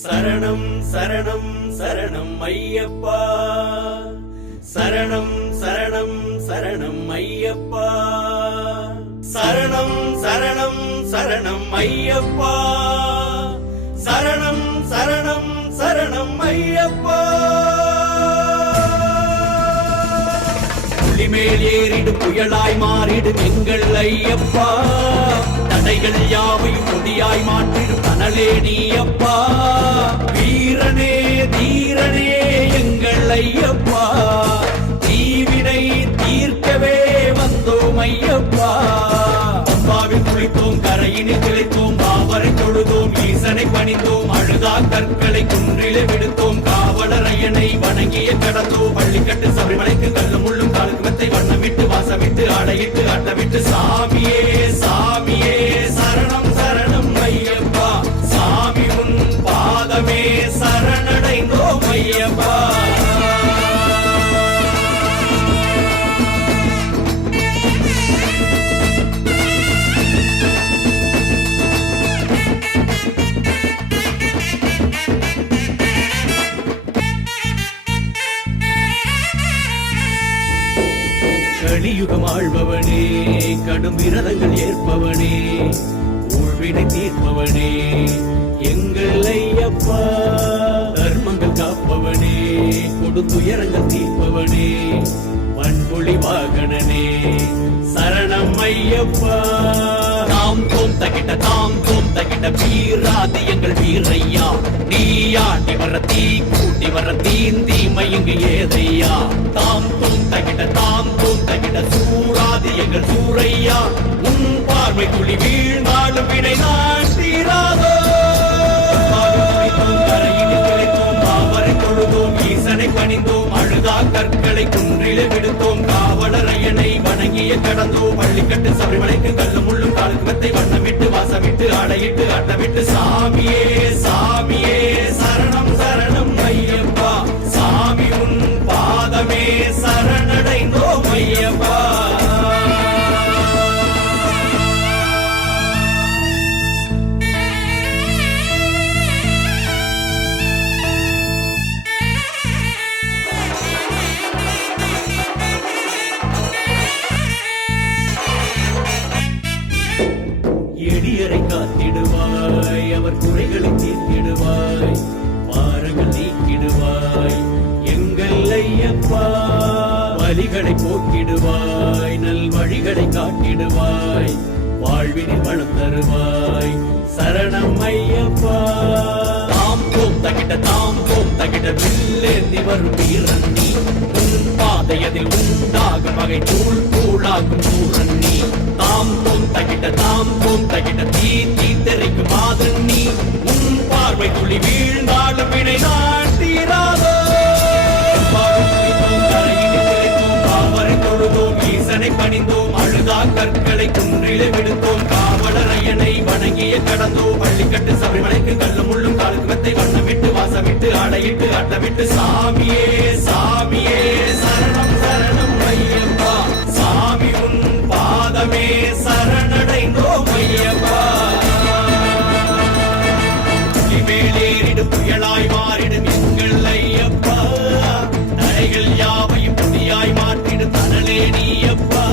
சரணம் சரணம் சரணம் ஐயப்பா, சரணம் சரணம் சரணம் ஐயப்பா, சரணம் சரணம் சரணம் ஐயப்பா, சரணம் சரணம் சரணம் ஐயப்பா. புலிமேல் ஏறிடு புயலாய் மாறிடு எங்கள் ஐயப்பா, தடைகள் யாவையும் கொடியாய் மாற்றிடும் கனலே நீ அப்பா. வீரனே தீரனே எங்கள் ஐயப்பா, தீவினை தீர்க்கவே வந்தோம் ஐயப்பா. அப்பாவில் குளித்தோம், கரையினில் கிளைத்தோம், பாவரை தொழுதோம், ஈசனை பணிந்தோம், அழுதா கற்களை குன்றிலே விடுத்தோம், காவலரையனை வணங்கிய கடந்தோம். பள்ளிக்கட்டு சபரிமலைக்கு கல்லும் முள்ளும் காலுக்கு மெத்தை வண்ணமிட்டு வாசமிட்டு ஆடையிட்டு அட்டமிட்டு சாமியே சாமியே சரணம் சரணம் ஐயப்பா, சாமி உன் பாதமே சரணடைந்தோம் ஐயப்பா. கலியுகம் ஆழ்பவனே, கடும் விரதங்கள் ஏற்பவனே, ஊழ்வினை தீர்ப்பவனே எங்கள் ஐயப்பா. தர்மங்கள் காப்பவனே, கொடுந்துயரங்கள் தீர்ப்பவனே, பண்பொழி வாகனனே சரணம் ஐயப்பா. தாம் தோம் தகிட்ட தாம் தோம் தகிட்ட வீராதி எங்கள் வீரையா, நீயாட்டி வர தீ கூட்டி வர தீந்தி மயங்கு ஏதையா. தாம் தோம் தகிட்ட தாம் தோம் தகிட்ட சூராதி எங்கள் சூரையா, உன் பார்வை துளி வீழ்ந்தாலும் வினை நான் தீராதோ. கரையினில் கிளைத்தோம், பாவரை தொழுதோம், ஈசனை பணிந்தோம், அழுதா கற்களை குன்றிலே விடுத்தோம், காவலரையனை வணங்கிய கடந்தோம். பள்ளிக்கட்டு சபரிமலைக்கு கல்லும் முள்ளும் காலுக்கு மெத்தை வண்ணமிட்டு வாசமிட்டு ஆடையிட்டு அட்டமிட்டு சாமியே சாமியே சரணம் சரணம் ஐயப்பா, சாமி உன் பாதமே சரணடைந்தோம் ஐயப்பா. எடியரை காத்திடுவாய், அவர் குறைகளை தீர்த்திடுவாய், பாரங்கள் நீக்கிடுவாய் எங்கள் ஐயப்பா. வலிகளை போக்கிடுவாய், நல் வழிகளை காட்டிடுவாய், வாழ்வினில் வளம் தருவாய் சரணம் ஐயப்பா. தாம் தோம் தகிட்ட தாம் தோம் தகிட்ட வில்லேந்தி வரும் வீரன் நீ, உன் பாதையதில் உண்டாகும் வகை தூள் தூளாகும் சூரன் நீ. தாம் தோம் தகிட்ட தாம் தோம் தகிட்ட தீ தீ தெரிக்கும் மாதன் நீ, உன் பார்வை துளி வீழ்ந்தாலும் வினை நான் தீராதோ. பாவரை தொழுதோம், ஈசனை பணிந்தோம், அழுதா கற்களை குன்றிலே விடுத்தோம், காவலரையனை வணங்கிய கடந்தோம். பள்ளிக்கட்டு சபரிமலைக்கு கல்லும் முள்ளும் காலுக்கு மெத்தை வண்ணமிட்டு வாசமிட்டு ஆடையிட்டு அட்டமிட்டு சாமியே சாமியே சரணம் சரணம் ஐயப்பா, சாமி உன் பாதமே சரணடைந்தோம் ஐயப்பா. புலிமேலேறிடு புயலாய் மாறிடும் எங்கள் ஐயப்பா, தடைகள் யாவையும் துணியாய் மாற்றிடும் தனலே நீ அப்பா.